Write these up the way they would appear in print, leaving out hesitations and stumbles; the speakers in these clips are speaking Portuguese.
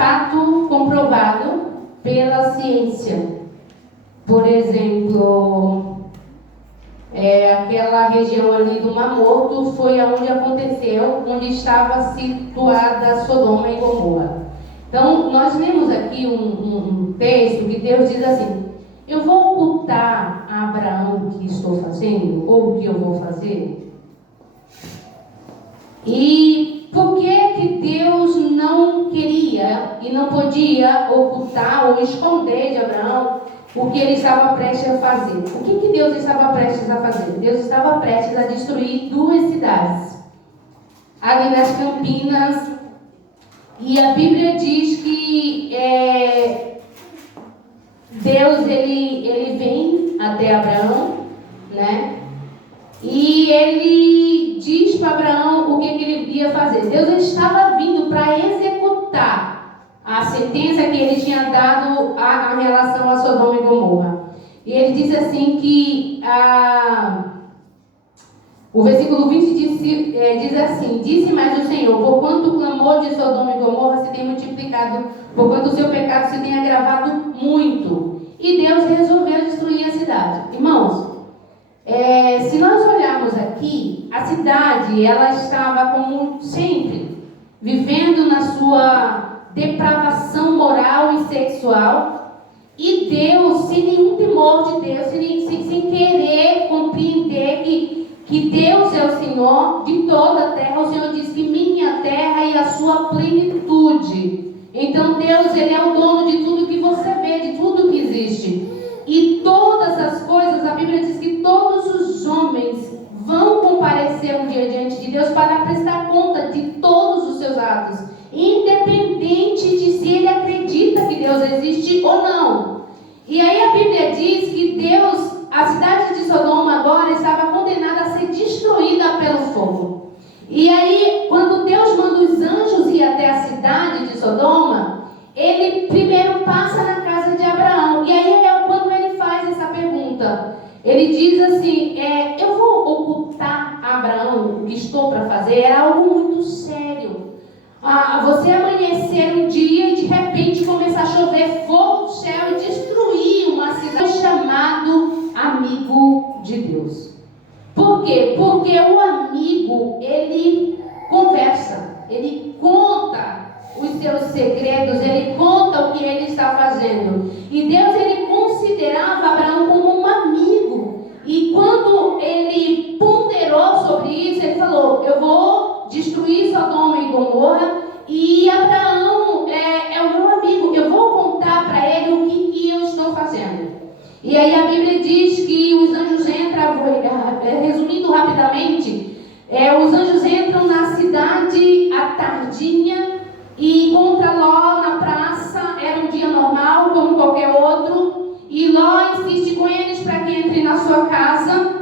fato comprovado pela ciência. Por exemplo, aquela região ali do Mar Morto foi onde aconteceu, onde estava situada Sodoma e Gomorra. Então, nós lemos aqui um texto que Deus diz assim: eu vou ocultar a Abraão o que estou fazendo, ou o que eu vou fazer? E por que Deus não queria e não podia ocultar ou esconder de Abraão o que ele estava prestes a fazer? O que Deus estava prestes a fazer? Deus estava prestes a destruir 2 cidades ali nas Campinas. E a Bíblia diz que Deus ele vem até Abraão, né? E ele diz para Abraão o que ele ia fazer. Deus estava vindo para executar a sentença que ele tinha dado a relação a Sodoma e Gomorra. E ele diz assim que o versículo 20 diz assim: disse mais o Senhor, porquanto o clamor de Sodoma e Gomorra se tem multiplicado, porquanto o seu pecado se tem agravado muito. E Deus resolveu destruir a cidade. Irmãos, se nós olharmos aqui, a cidade, ela estava como sempre, vivendo na sua depravação moral e sexual. E Deus, sem nenhum temor de Deus, sem querer compreender que Deus é o Senhor de toda a terra. O Senhor diz que minha terra e a sua plenitude. Então Deus, ele é o dono de tudo que você vê, de tudo que existe. E todas as coisas, a Bíblia diz que todos os homens vão comparecer um dia diante de Deus para prestar conta de todos os seus atos, independente de se ele acredita que Deus existe ou não. E aí a Bíblia diz que Deus, a cidade de Sodoma agora estava condenada a ser destruída pelo fogo. E aí, quando Deus manda os anjos ir até a cidade de Sodoma, ele primeiro passa na casa de Abraão. E aí é quando ele faz essa pergunta. Ele diz assim: eu vou ocultar a Abraão o que estou para fazer? Era algo muito sério. Você amanhecer um dia e de repente começar a chover fogo do céu e destruir uma cidade, chamado amigo de Deus. Por quê? Porque o amigo, ele conversa, ele conta os seus segredos, ele conta o que ele está fazendo. E Deus, ele considerava Abraão como um amigo. E quando ele ponderou sobre isso, ele falou: eu vou destruir Sodoma e Gomorra, e Abraão é o meu amigo, eu vou contar para ele o que eu estou fazendo. E aí a Bíblia diz que os anjos entram, resumindo rapidamente, os anjos entram na cidade à tardinha e encontram Ló na praça. Era um dia normal, como qualquer outro, e Ló insiste com eles para que entrem na sua casa.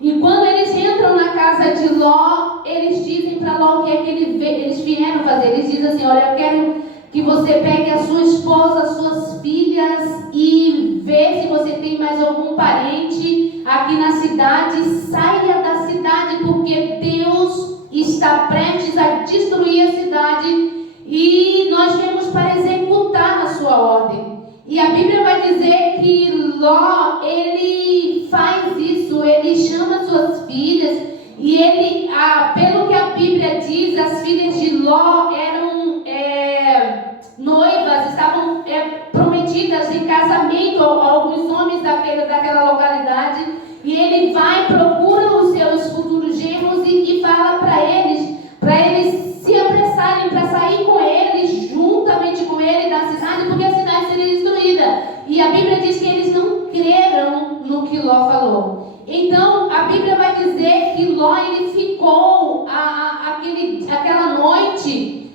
E quando eles entram na casa de Ló, eles dizem para Ló o que é que eles vieram fazer. Eles dizem assim: olha, eu quero que você pegue a sua esposa, as suas filhas e vê se você tem mais algum parente aqui na cidade. Saia da cidade, porque Deus está prestes a destruir a cidade e nós viemos para executar a sua ordem. E a Bíblia vai dizer que Ló, ele faz isso, ele chama suas filhas e ele, pelo que a Bíblia diz, as filhas de Ló eram noivas, estavam prometidas em casamento a alguns homens daquela localidade. E ele vai, procura os seus futuros genros e fala para eles se apressarem para sair com eles, juntamente com ele da cidade, porque a cidade seria destruída. E a Bíblia diz que eles não creram no que Ló falou. Então a Bíblia vai dizer que Ló, ele ficou aquela noite.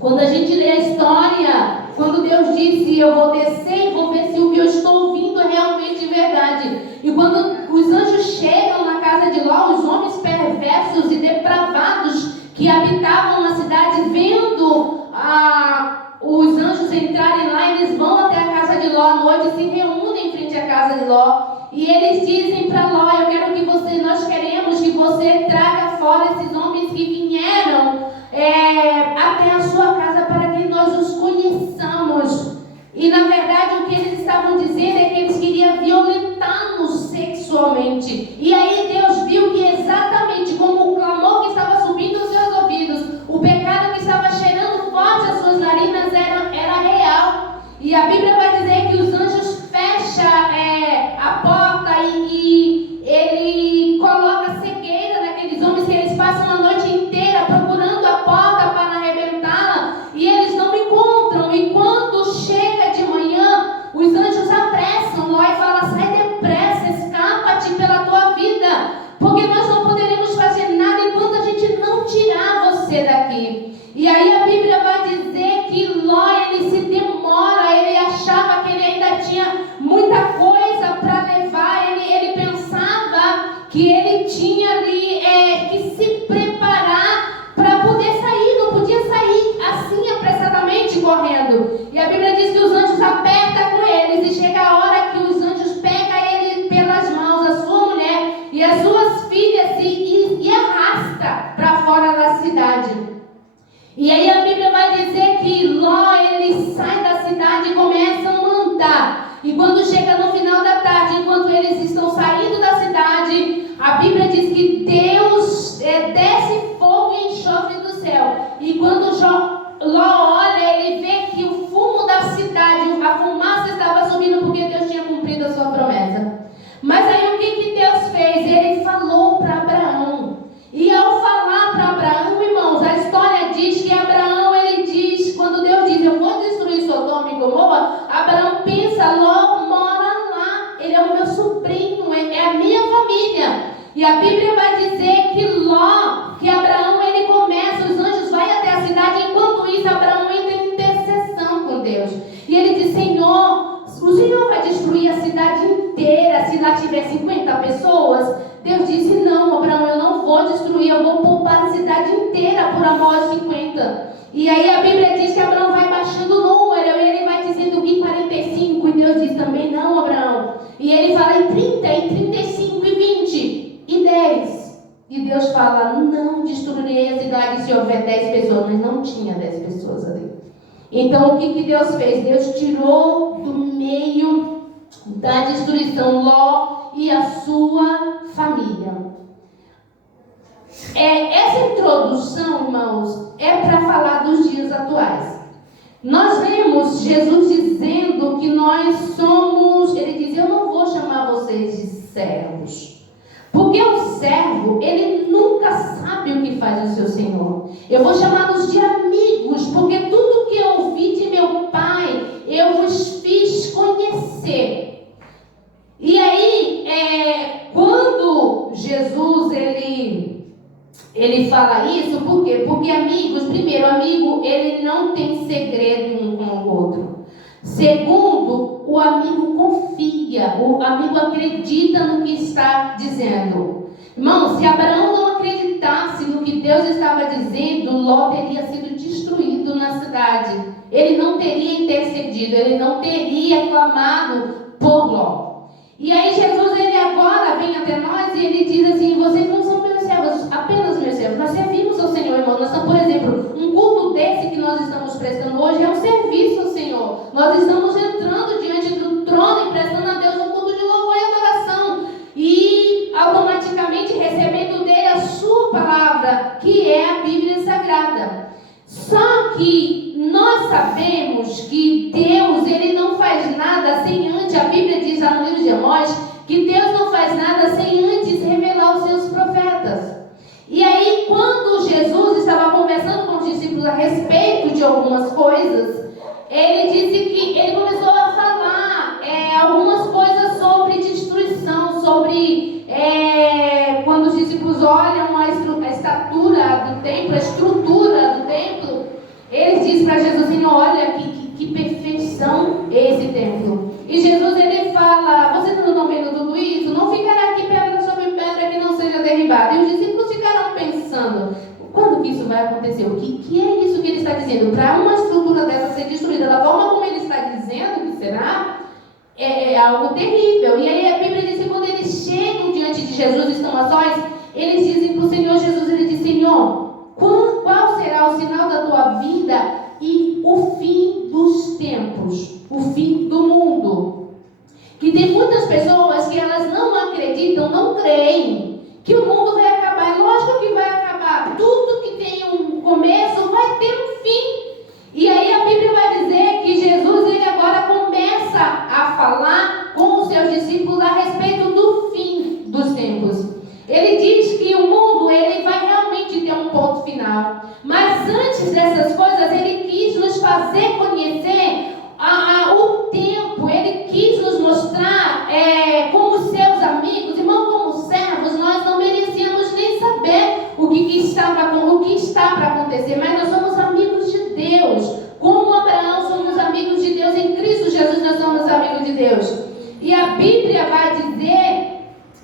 Quando a gente lê a história, quando Deus disse: eu vou descer e vou ver se o que eu estou ouvindo é realmente verdade. E quando os anjos chegam na casa de Ló, os homens perversos e depravados que habitavam na cidade, vendo os anjos entrarem lá, eles vão até a casa de Ló à noite e se reúnem em frente à casa de Ló. E eles dizem para Ló: nós queremos que você traga fora esses homens que vieram até a sua E na verdade o que eles estavam dizendo é que eles queriam violentá-nos sexualmente. E aí Deus viu que exatamente como o clamor que estava subindo aos seus ouvidos, o pecado que estava cheirando forte às suas narinas era real. E a Bíblia vai dizer que os anjos fecham a porta e ele coloca cegueira naqueles homens, que eles passam a noite inteira procurando a porta para arrebentá-la e eles não encontram. E quando chega de manhã, os anjos apressam Ló e falam: sai depressa, escapa-te pela tua vida, porque nós não poderemos fazer nada enquanto a gente não tirar você daqui. E aí a Bíblia vai dizer que Ló, ele se demora, ele achava que ele ainda tinha muita coisa para levar, ele pensava que ele tinha ali que se preparar para poder sair, não podia sair assim apressadamente correndo. E a Bíblia diz que os anjos apertam com eles e chega a hora que os anjos pegam ele pelas mãos, a sua mulher e as suas filhas e arrasta para fora da cidade. E aí a Bíblia vai dizer que Ló, ele sai da cidade e começa a andar. E quando chega no final da tarde, enquanto eles estão saindo da cidade, a Bíblia diz que Deus desce fogo e enxofre do céu. E quando Ló olha, ele vê que o fumo da cidade, a fumaça estava subindo porque Deus tinha cumprido a sua promessa. Mas aí o que Deus fez? Ele falou para Abraão. E ao falar para Abraão, irmãos, a história diz que Abraão, ele diz, quando Deus diz: eu vou destruir Sodoma e Gomorra, Abraão pensa: Ló mora lá, ele é o meu sobrinho, é a minha família. E a Bíblia vai dizer que Abraão, ele começa, os anjos vão até a cidade, enquanto isso Abraão entra em intercessão com Deus. E ele diz: Senhor, o Senhor vai destruir a cidade inteira se lá tiver 50 pessoas? Deus disse: não, Abraão, eu não vou destruir, eu vou poupar a cidade inteira por amor aos 50. E aí a Bíblia diz que Abraão vai baixando o número, e ele vai dizendo que 45, e Deus diz também: não, Abraão. E ele fala em 30, e 35, e 20, e 10. E Deus fala: não destruirei a cidade se houver 10 pessoas, mas não tinha 10 pessoas ali. Então o que Deus fez? Deus tirou do meio da destruição Ló e a sua família. Essa introdução, irmãos, é para falar dos dias atuais. Nós vemos Jesus dizendo que nós somos, ele diz: eu não vou chamar vocês de servos, porque o servo, ele nunca sabe o que faz o seu Senhor. Eu vou chamá-los de amigos, porque tudo que eu ouvi de meu Pai, eu vos fiz conhecer. E aí, quando Jesus, ele fala isso, por quê? Porque amigos, primeiro, amigo, ele não tem segredo um com o outro. Segundo, o amigo confia, o amigo acredita no que está dizendo. Irmão, se Abraão não acreditasse no que Deus estava dizendo, Ló teria sido destruído na cidade. Ele não teria intercedido, ele não teria clamado por Ló. E aí Jesus, ele agora vem até nós e ele diz assim: vocês não são meus servos, apenas meus servos. Nós servimos ao Senhor, irmão. Nós estamos, por exemplo, um culto desse que nós estamos prestando hoje é um serviço ao Senhor. Nós estamos entrando diante do trono e prestando a Deus um culto de louvor e adoração. E automaticamente recebendo dele a sua palavra, que é a Bíblia Sagrada. Só que nós sabemos que Deus, ele não faz nada sem antes, a Bíblia diz lá no livro de Amós, que Deus não faz nada sem antes revelar os seus profetas. E aí, quando Jesus estava conversando com os discípulos a respeito de algumas coisas, ele disse que ele começou a falar algumas coisas sobre destruição, sobre quando os discípulos olham a estatura do templo, a estrutura do templo, eles dizem para Jesus assim: olha que perfeição é esse templo. E Jesus, ele fala: vocês não estão vendo tudo isso? Não ficará aqui pedra sobre pedra que não seja derribada. E os discípulos ficaram pensando: quando que isso vai acontecer? O que é isso que ele está dizendo? Para uma estrutura dessa ser destruída da forma como ele está dizendo que será, é algo terrível. E aí a Bíblia diz que quando eles chegam diante de Jesus, estão a sós, eles dizem para o Senhor Jesus, ele diz: Senhor, qual será o sinal da tua vida e o fim dos tempos? O pessoas que elas não acreditam, não creem que o mundo vai acabar. Lógico que vai acabar. Tudo que tem um começo vai ter um fim. E aí a Bíblia vai dizer que Jesus, ele agora começa a falar com os seus discípulos a respeito do fim dos tempos. Ele diz que o mundo, ele vai realmente ter um ponto final. Mas antes dessas coisas, ele quis nos fazer conhecer o tempo. Ele quis nos mostrar como seus amigos, irmão, como servos, nós não merecíamos nem saber o que está para acontecer. Mas nós somos amigos de Deus. Como Abraão, somos amigos de Deus. Em Cristo Jesus, nós somos amigos de Deus. E a Bíblia vai dizer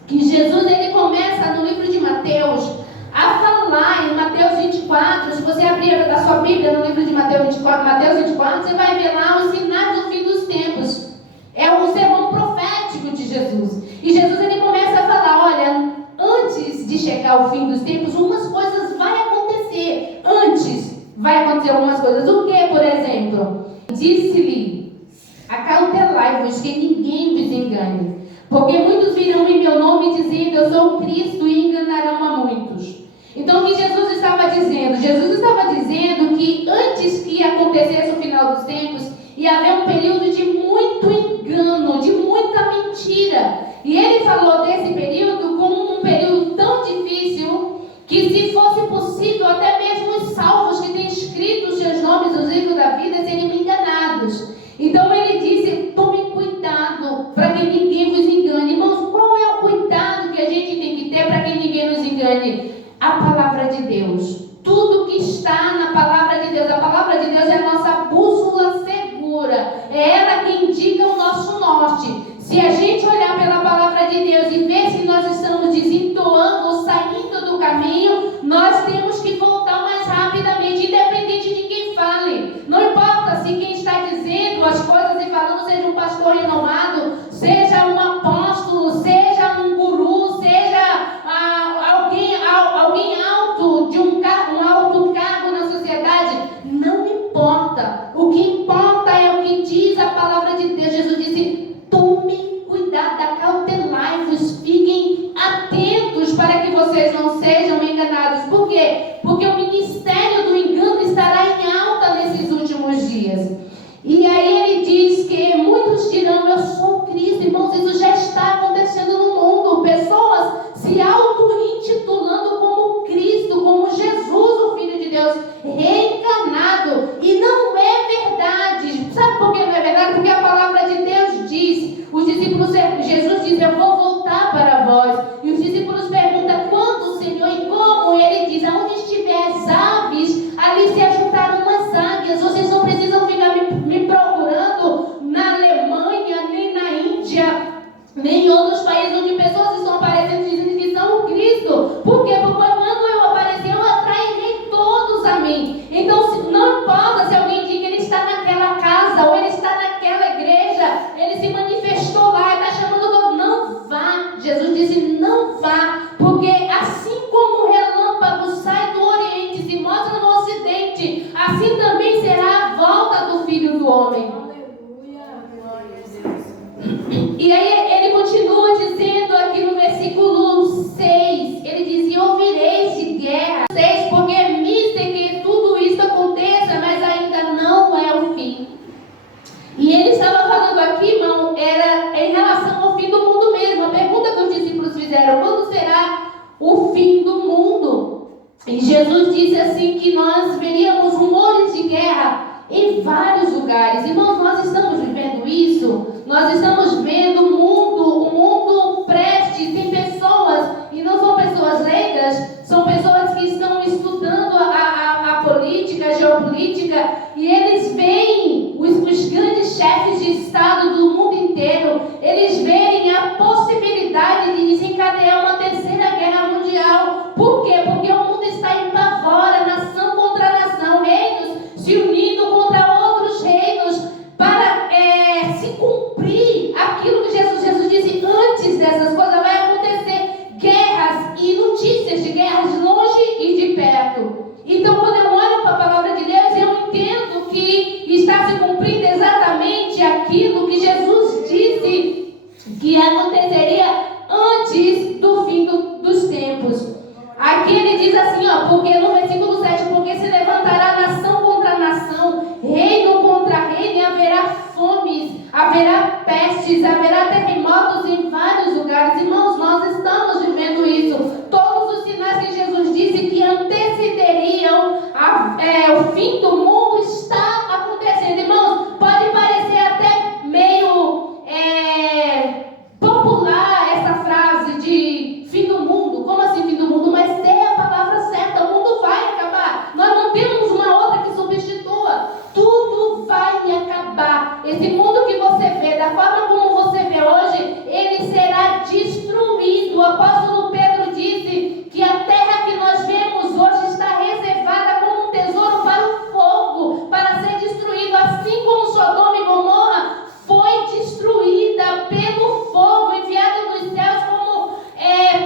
que Jesus, ele começa no livro de Mateus a falar em Mateus 24. Se você abrir a sua Bíblia no livro de Mateus 24, você vai ver lá os sinais do fim dos tempos. É o sermão profético de Jesus. E Jesus, ele começa a falar, olha, antes de chegar ao fim dos tempos, umas coisas vão acontecer. Antes vai acontecer algumas coisas. O que, por exemplo? Disse-lhe, acautelai-vos que ninguém vos engane. Porque muitos virão em meu nome dizendo, eu sou o Cristo, e enganarão a muitos. Então, o que Jesus estava dizendo? Jesus estava dizendo que antes que acontecesse o final dos tempos, ia haver um período de muito engano, de muita mentira. E ele falou desse período como um período tão difícil, que se fosse possível, até mesmo os salvos que têm escrito os seus nomes nos livros da vida seriam enganados. Então ele disse, tomem cuidado para que ninguém vos engane. Irmãos, qual é o cuidado que a gente tem que ter para que ninguém nos engane? A palavra de Deus. Tudo que está na palavra de Deus. A palavra de Deus é a nossa bússola segura. É ela que indica o nosso norte. Se a gente olhar pela palavra de Deus e ver se nós estamos desentoando ou saindo do caminho, nós temos que voltar mais rapidamente, independente de quem fale. Não importa se quem está dizendo as coisas e falando seja um pastor renomado, seja um apóstolo, seja um guru, seja alguém alto, de um alto cargo na sociedade. Não importa. O que importa é o que diz a palavra de Deus. Jesus disse, tomem cuidado, acautelai-vos, fiquem atentos para que vocês não sejam enganados. Por quê? Porque o ministério do engano estará em alta nesses últimos dias. E aí ele diz que muitos dirão, eu sou Cristo. Irmãos, isso já está acontecendo no mundo. Pessoas se auto-intitulando como Cristo, como Jesus, o Filho de Deus, reencarnado. E não é verdade. Sabe por que não é verdade? Porque a palavra de Deus diz, os discípulos, Jesus diz, eu vou voltar para vós. E os discípulos perguntam, quando, Senhor, e como? Ele diz, aonde estiver as aves, ali se ajuntaram as águias. Vocês não precisam ficar me procurando na Alemanha, nem na Índia, nem em outros países onde pessoas estão aparecendo dizendo que são o Cristo. Por quê? Porque quando eu aparecer, eu atrairei todos a mim. Então, não importa se alguém diz que ele está naquela casa, ou ele está naquela igreja, ele se manifestou lá, está chamando todo. Não vá. Jesus disse, não vá. Porque assim como o relâmpago sai do Oriente e se mostra no Ocidente, assim também será a volta do Filho do Homem. E aí ele continua dizendo aqui no versículo 6, ele diz, e ouvireis de guerra, 6, porque é mister que tudo isso aconteça, mas ainda não é o fim. E ele estava falando aqui, irmão, era em relação ao fim do mundo mesmo. A pergunta que os discípulos fizeram, quando será o fim do mundo? E Jesus disse assim, que nós veríamos rumores de guerra em vários lugares. Irmãos, nós estamos vivendo isso. Nós estamos vendo o mundo prestes. Tem pessoas, e não são pessoas leigas, são pessoas que estão estudando a política, a geopolítica, e eles veem os grandes chefes de Estado do mundo inteiro, eles veem a possibilidade de desencadear uma terceira guerra mundial. Por quê? Porque o mundo está em pavor, nação contra nação, reinos se unindo contra outros reinos para se cumprir aquilo que Jesus disse. Antes dessas coisas vai acontecer guerras e notícias de guerras de longe e de perto. Então, quando eu olho para a palavra de Deus, eu entendo que está se cumprindo exatamente aquilo que Jesus disse que ia acontecer. pestes, haverá terremotos em vários lugares. Irmãos, nós estamos vivendo isso. Todos os sinais que Jesus disse que antecederiam o fim do mundo está acontecendo. Irmãos, pode parecer até meio popular essa frase de fim do mundo. Como assim fim do mundo? Mas é a palavra certa. O mundo vai acabar. Nós não temos uma outra que substitua. Tudo vai acabar. Esse mundo que você vê, da forma como você vê hoje, ele será destruído. O apóstolo Pedro disse que a terra que nós vemos hoje está reservada como um tesouro para o fogo, para ser destruído, assim como Sodoma e Gomorra foi destruída pelo fogo enviado dos céus como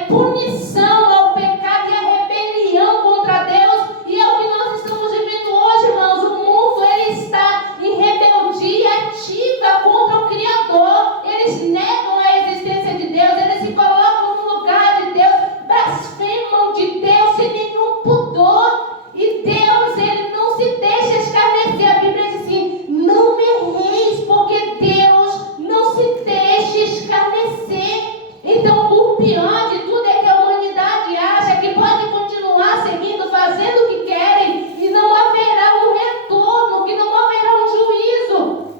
punição ao pecado e à rebelião contra Deus. E é o que nós estamos vivendo hoje, irmãos. O mundo ele está em rebeldia ativa contra o Criador. Eles negam a existência de Deus, eles se colocam no lugar de Deus, blasfemam de Deus sem nenhum pudor. E Deus, ele não se deixa escarnecer. A Bíblia diz assim: não me erreis, porque Deus não se deixa escarnecer. Então, o pior de tudo é que a humanidade acha que pode continuar seguindo, fazendo o que querem, e não haverá um retorno, que não haverá um juízo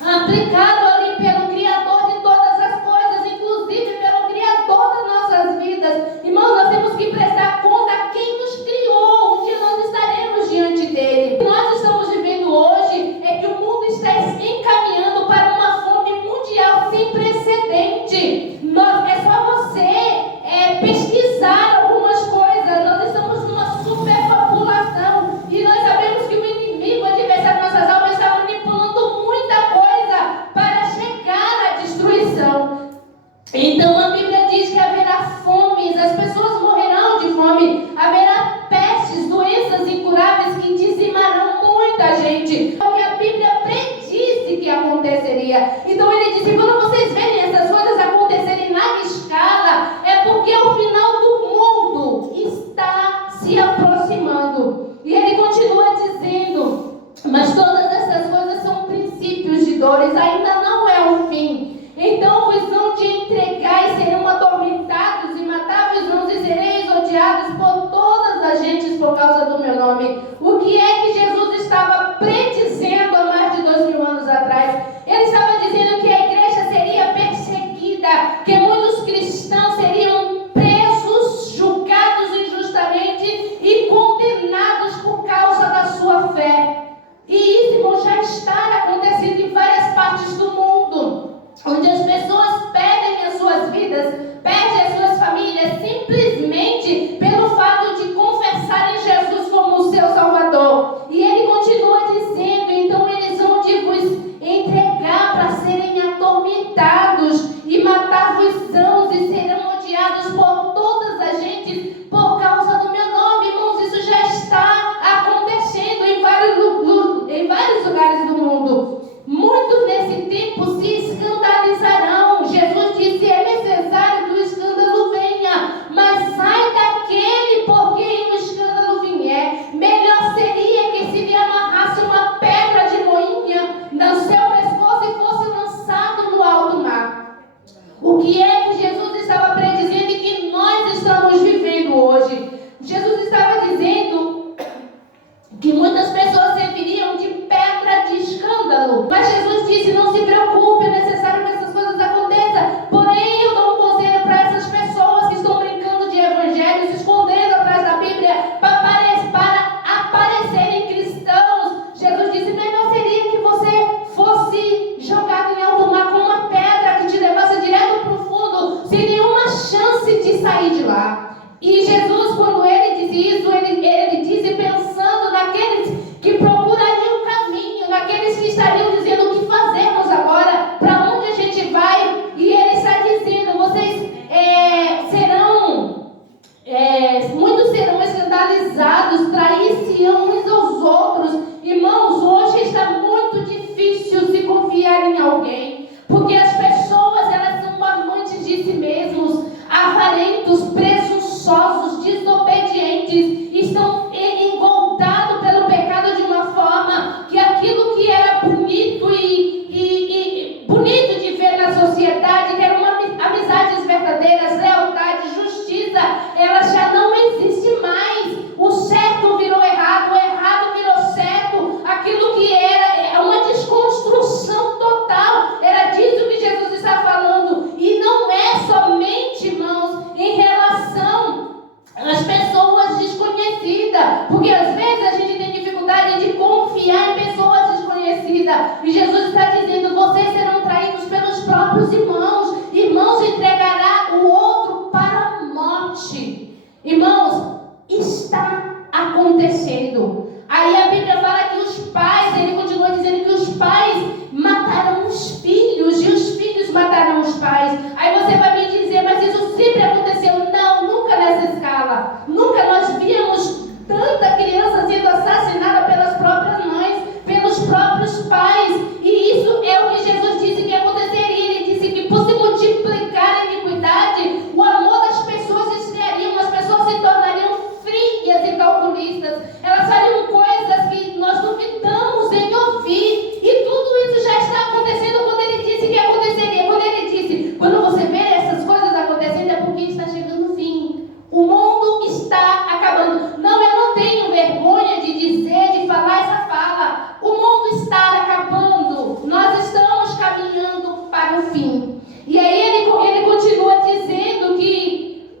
aplicado ali pelo Criador de todas as coisas, inclusive pelo Criador das nossas vidas. Irmãos, nós temos que prestar conta a quem nos criou. Um dia nós estaremos diante dele. O que nós estamos vivendo hoje é que o mundo está encaminhando para uma fome mundial sem precedente. É só você pesquisar algumas coisas. Nós estamos numa superpopulação e nós sabemos que o inimigo, o adversário de nossas almas, está manipulando muita coisa para chegar à destruição. Então a Bíblia diz que haverá fomes, as pessoas morrerão de fome, haverá pestes, doenças incuráveis que dizimarão muita gente. É o que a Bíblia predisse que aconteceria. Então ele disse: quando vocês verem essas coisas acontecerem na escala, é porque o final do mundo está se aproximando. E ele continua dizendo: mas todas essas coisas são princípios de dores, ainda não é o fim. Então vos vão te entregar e serão atormentados e matar-vos e sereis odiados por todas as gentes por causa do meu nome. O que é que Jesus estava predizendo há mais de 2000 anos atrás? Ele estava dizendo que a igreja seria perseguida, que muitos cristãos seriam presos, julgados injustamente e condenados por causa da sua fé. E isso, irmão, já está acontecendo em várias partes vida. E Jesus está dizendo: vocês serão traídos pelos próprios irmãos. Irmãos entregará o outro para a morte. Irmãos, está acontecendo. Aí a Bíblia fala que os pais, ele continua dizendo que os pais matarão os filhos e os filhos matarão os pais. Aí você vai me dizer: mas isso sempre aconteceu? Não, nunca nessa escala. Nunca nós víamos tanta criança sendo assassinada pelas próprias mães, pelos próprios pais. E isso é o que Jesus disse que aconteceria. Ele disse que por se multiplicar a iniquidade, o amor das pessoas esfriaria, as pessoas se tornariam frias e calculistas. Elas fariam coisas que nós duvidamos em ouvir. E tudo isso já está acontecendo quando ele disse que aconteceria. Quando ele disse: quando você vê essas coisas acontecendo, é porque está chegando o fim. O mundo está acabando. Não, eu não tenho vergonha de dizer, de falar essa fala. O mundo está acabando. Nós estamos caminhando para o fim. E aí ele continua dizendo que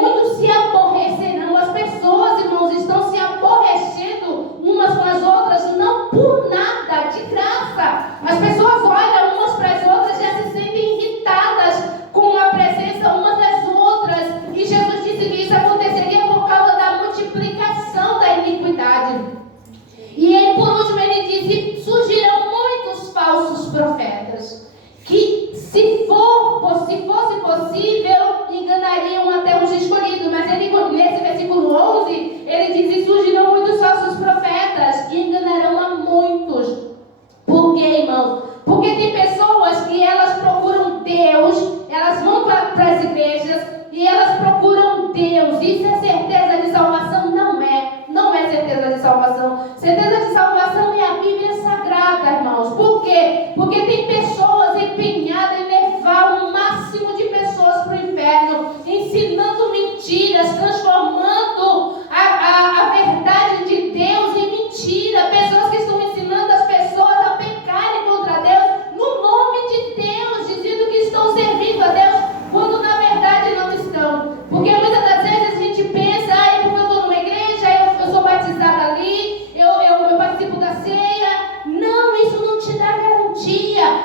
muitos se aborrecerão. As pessoas, irmãos, estão se aborrecendo umas com as outras, não por nada, de graça. As pessoas olham umas para as outras e já se sentem irritadas com a presença umas das outras. E Jesus disse que isso aconteceria por causa da multiplicação da iniquidade. E aí, por último, ele disse: surgirão muitos falsos profetas, que se fosse possível, enganariam até os escolhidos. Mas ele, nesse versículo 11, ele diz: e surgirão muitos falsos profetas, e enganarão a muitos. Por quê, irmãos? Porque tem pessoas que elas procuram Deus, elas vão para as igrejas e elas procuram Deus. Isso é certeza de salvação? Não é certeza de salvação. Certeza de salvação é a Bíblia Sagrada, irmãos. Por quê? Porque tem pessoas empenhadas em levar o máximo de pessoas para o inferno, ensinando mentiras, transformando a verdade de Deus em mentira. Pessoas que estão ensinando as pessoas a pecarem contra Deus no nome de Deus, dizendo que estão servindo a Deus, quando na verdade não estão. Porque muitas das vezes a gente pensa: porque eu estou numa igreja, eu sou batizada ali, eu participo da ceia. Não, isso não te dá garantia.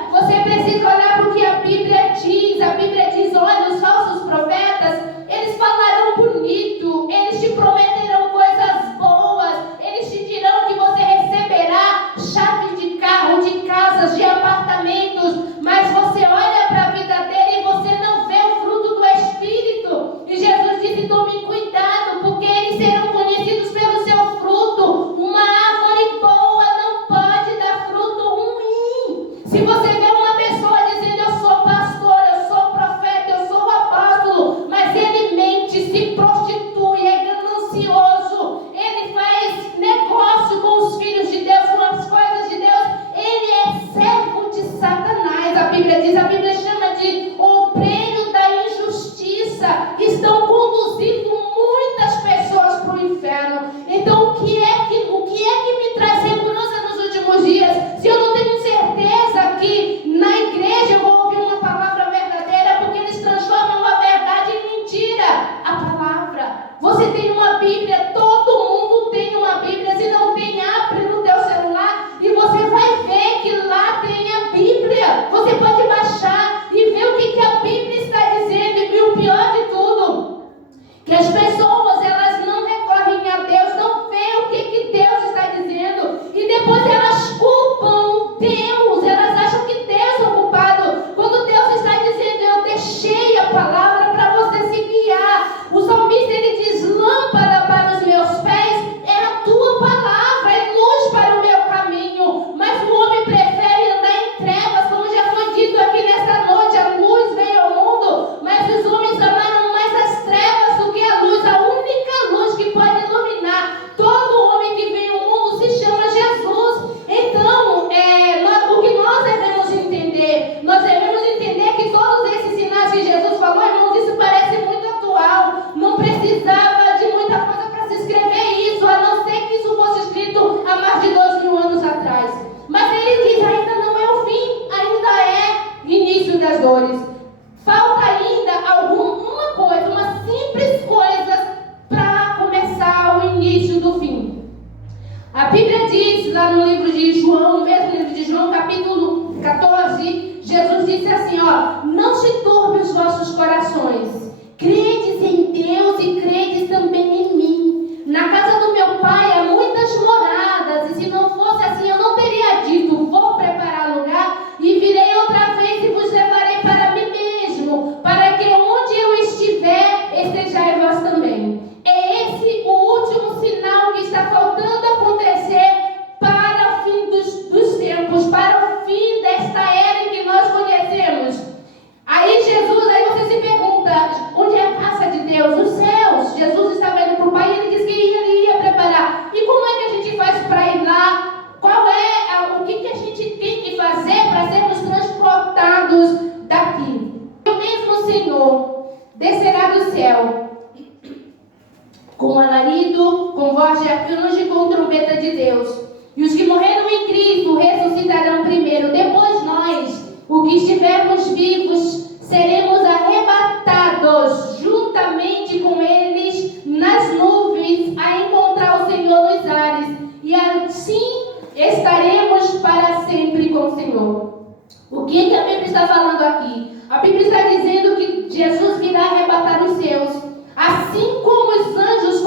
de Deus. E os que morreram em Cristo ressuscitarão primeiro. Depois nós, o que estivermos vivos, seremos arrebatados juntamente com eles nas nuvens a encontrar o Senhor nos ares. E assim estaremos para sempre com o Senhor. O que a Bíblia está falando aqui? A Bíblia está dizendo que Jesus virá arrebatar os seus. Assim como os anjos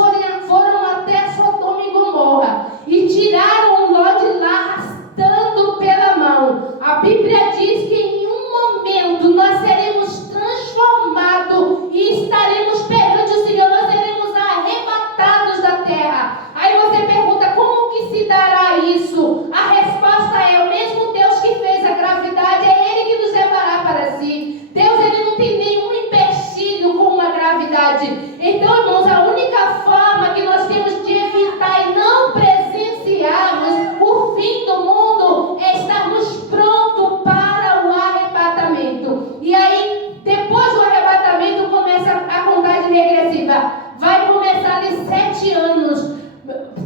foram até Sodoma e Gomorra e tiraram Ló de lá arrastando pela mão. A Bíblia diz que em um momento nós seremos transformados e estaremos perante o Senhor. Nós seremos arrebatados da terra. Aí você pergunta, como que se dará isso? A resposta é: o mesmo Deus que fez a gravidade, é Ele que nos levará para si. Deus, Ele não tem nenhum empecilho com a gravidade. Então, irmãos, a única forma que nós temos de evitar e não presenciarmos o fim do mundo é estarmos prontos para o arrebatamento. E aí, depois do arrebatamento, começa a contagem regressiva. Vai começar ali 7 anos.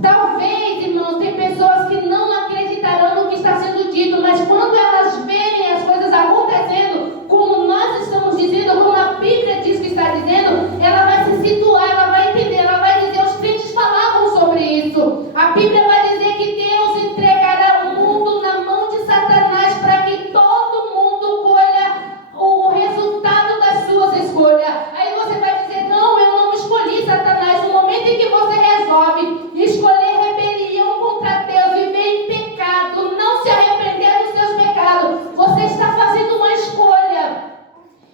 Talvez, irmãos, tem pessoas que não acreditarão no que está sendo dito, mas quando elas verem as coisas acontecendo, como nós estamos dizendo, como a Bíblia diz que está dizendo, ela vai se situar, ela vai entender, ela vai dizer: os crentes falavam sobre isso. A Bíblia vai dizer que Deus entregará o mundo na mão de Satanás para que todo mundo colha o resultado das suas escolhas. Aí você vai dizer: não, eu não escolhi Satanás. No momento em que você resolve escolher rebelião contra Deus, viver em pecado, não se arrepender dos seus pecados, você está fazendo uma escolha.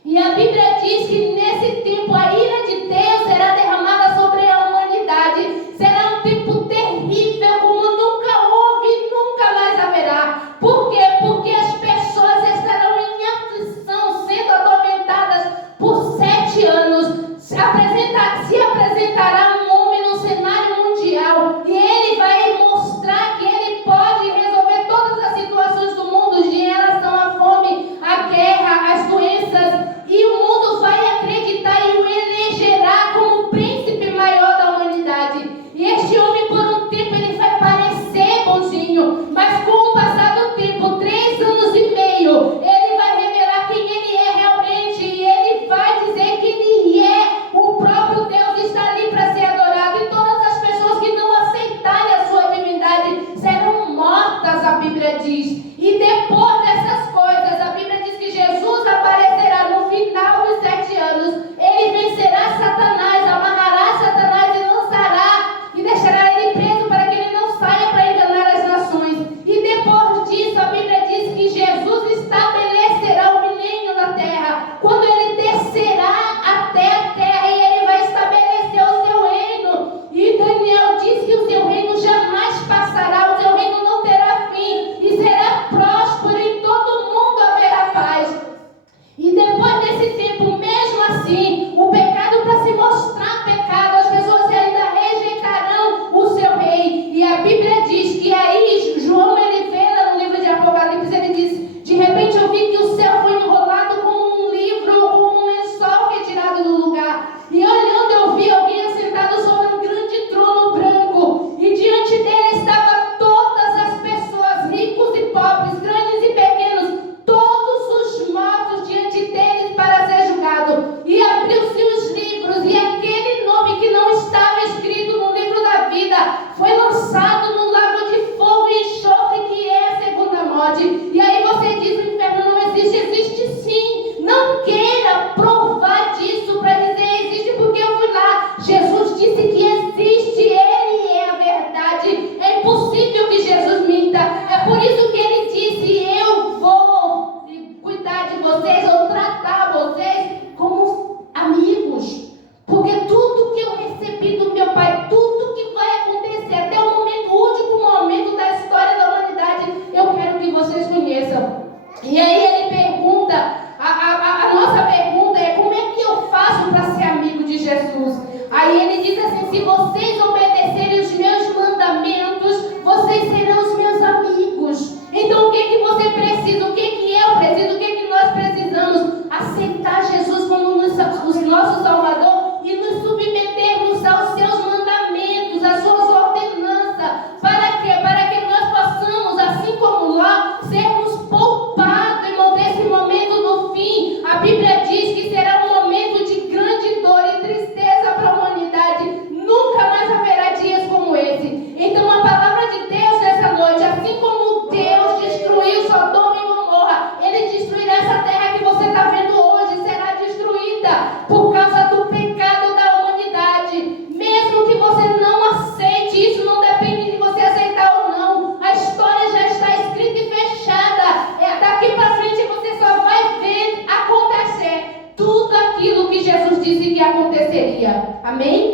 E a Bíblia diz que nesse tempo a ira de Deus será derramada sobre a humanidade. Será um tempo terrível como nunca houve e nunca mais haverá. Por quê? Porque as pessoas estarão em aflição, sendo atormentadas por 7 anos. Se apresentará um homem no cenário mundial e ele vai mostrar que ele pode resolver todas as situações do mundo em relação à fome, à guerra, às doenças, e o mundo vai acreditar e o elegerá como príncipe maior da humanidade. E este homem, por um tempo, ele vai parecer bonzinho, mas com o passar do tempo, 3 anos e meio, ele vai revelar quem ele é realmente, e ele vai dizer que ele é o próprio Deus, está ali para ser adorado, e todas as pessoas que não aceitarem a sua divindade serão mortas, a Bíblia diz. E depois dessas coisas, a Bíblia diz que Jesus aparecerá no final dos 7 anos. Ele vencerá Satanás, amarrará Satanás e lançará e deixará ele preso para que ele não saia para enganar as nações. E depois disso, a Bíblia diz que Jesus estabelecerá o milênio na terra, quando ele descerá até a terra e ele vai estabelecer o seu reino. E Daniel diz que o seu reino jamais passará, o seu reino não terá fim e será próspero, e todo mundo haverá paz. E depois desse tempo, mesmo assim, o pecado, para se mostrar pecado, as pessoas ainda rejeitarão o seu rei. E a Bíblia diz que aí, João, ele vê lá no livro de Apocalipse, ele diz: de repente eu vi que o céu foi enrolado como um livro, ou como um lençol retirado do lugar. E olhando, eu vi alguém assentado sobre um grande trono branco, e diante dele estavam todas as pessoas, ricos e pobres, grandes e pequenos, todos os mortos diante deles para ser julgado. E abriu-se os livros, e aquele nome que não estava escrito no livro da vida foi lançado no lago de fogo e enxofre, que é a segunda morte. E aí você diz: o inferno não existe. Existe sim. Não queira provar disso para dizer existe porque eu fui lá. Jesus disse que existe, Ele é a verdade. É impossível que Jesus minta. É por isso que Ele disse: eu vou cuidar de vocês, ou tratar vocês como amigos. Porque tudo que eu recebi do meu Pai, tudo que vai acontecer até o momento, o último momento da história da humanidade, eu quero que vocês conheçam. feita por causa do pecado da humanidade. Mesmo que você não aceite, isso não depende de você aceitar ou não. A história já está escrita e fechada. Daqui para frente você só vai ver acontecer tudo aquilo que Jesus disse que aconteceria. Amém?